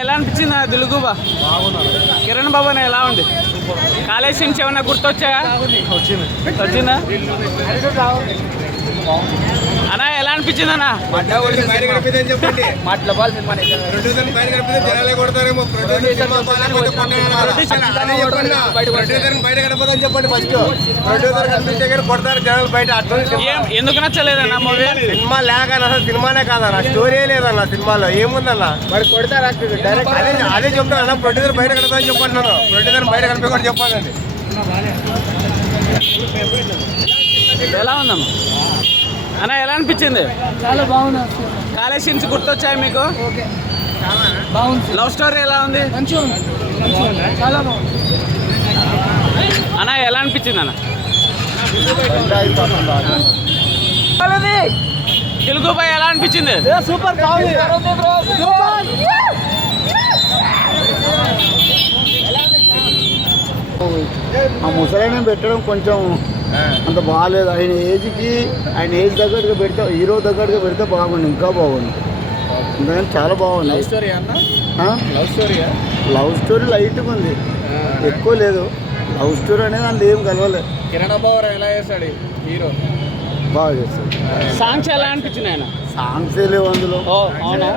ఎలా అనిపించింది దులుగుబా? కిరణ్ బాబు ఎలా ఉంది? కాలేజ్ నుంచి ఏమన్నా గుర్తొచ్చాయా? వచ్చిందా అన్న? ఎలా అనిపించింది అన్న? ఎందుకు నచ్చలేదన్న మూవీ? సినిమా లేకన్నా అసలు సినిమానే కాదన్న, స్టోరీ లేదన్న. సినిమాలో ఏముందన్న? మరి కొడతారు అదే చెప్తాను. ప్రొడ్యూసర్ బయట కడతాను చెప్పంటున్నాను. ప్రొడ్యూసర్ బయట కనిపి కూడా చెప్పానండి. ఎలా ఉందమ్మా అన్న? ఎలా అనిపించింది? చాలా బాగుంది. కాలేజ్ నుంచి గుర్తొచ్చాయి మీకు? బాగుంది. లవ్ స్టోరీ ఎలా ఉంది? మంచిగా ఉంది, చాలా బాగుంది అన్న. ఎలా అనిపించింది అన్న? తెలుగుపై ఎలా అనిపించింది? సూపర్ బాగుంది. ఆ ముసలాయన పెట్టడం కొంచెం అంత బాగాలేదు. ఆయన ఏజ్ తగ్గట్టుగా పెడితే, హీరో తగ్గట్టుగా పెడితే బాగుంది, ఇంకా బాగుంది. ఎందుకంటే చాలా బాగుంది. లవ్ స్టోరీ లైట్గా ఉంది, ఎక్కువ లేదు. లవ్ స్టోరీ అనేది అందులో ఏం కలవలేదు. కిరణ్ బాబు ఎలా చేస్తాడు హీరో? బాగా చేస్తాడు. సాంగ్స్ ఎలా అనిపించింది ఆయన? సాంగ్స్ లేవు అందులో. అవునా?